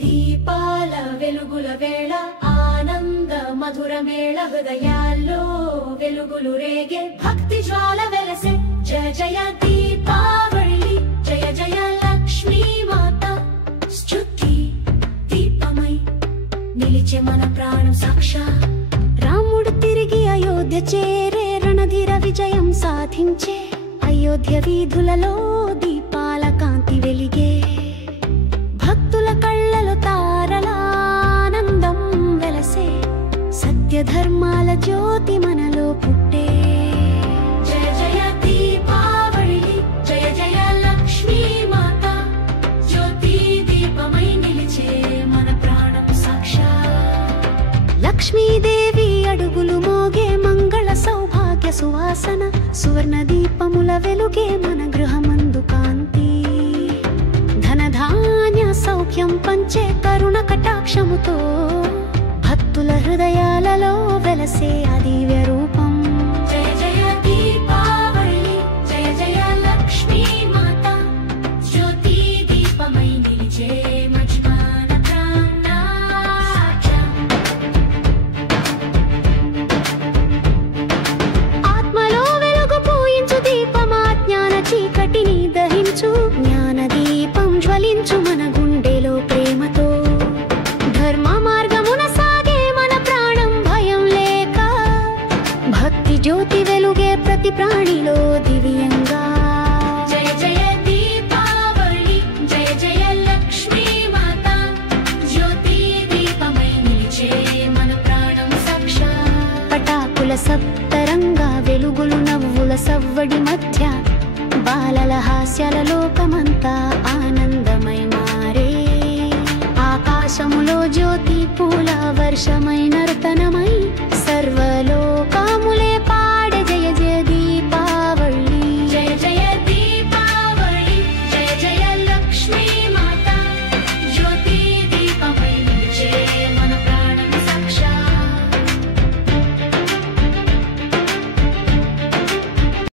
దీపాల వెలుగుల వేళ ఆనంద మధుర మేళ హృదయాల్లో వెలుగులు రేగే భక్తి జ్వాల వెలసే జయ జయ దీపావళి జయ జయ లక్ష్మీ మాత స్తుతి దీపమై నిలిచే మన ప్రాణం సాక్షా రాముడు తిరిగి అయోధ్య చేరే రణధీర విజయం సాధించే అయోధ్య వీధులలో దీపాల కాంతి వెలిగే భక్తుల కళ్ళలో తారల ఆనందం వెలసే సత్య ధర్మాల జ్యోతి మనలో పుట్టే జయ జయ దీపావళి జయ జయ లక్ష్మీ మాత జ్యోతి దీపమై నిలిచే మన ప్రాణం సాక్షా లక్ష్మీదేవి అడుగులు మోగే మంగళ సౌభాగ్య సువాసన సువర్ణ దీపముల వెలుగే మన గృహమందు కాంతి ధనధాన్య సౌఖ్యం పంచే కరుణ కటాక్షముతో భక్తుల హృదయాలలో వెలసే అదివ్య రూపం జయ జయ దీపావళి జయ జయ లక్ష్మీ మాత జ్యోతి దీపమై నిలిచే మజ్మాన ప్రాణాక్ష ఆత్మలో వెలుగు పూయించు దీపమా జ్ఞాన చీకటిని దహించు జ్ఞాన దీపం జ్వలించు మన గుండెలో ప్రేమతో ధర్మ మార్గమున సాగే మన ప్రాణం భయం లేక భక్తి జ్యోతి వెలుగే ప్రతి ప్రాణిలో దివ్యంగా జయ జయ దీపావళి జయ జయ లక్ష్మీ మాత జ్యోతి దీపమై నిలిచే మన ప్రాణం సాక్షా పటాకుల సప్తరంగా వెలుగులు నవ్వుల సవ్వడి మధ్య బాలల హాస్యాల లోకమంతా ఆనందమై మారే ఆకాశములో జ్యోతి పూల వర్షమై నర్తనమై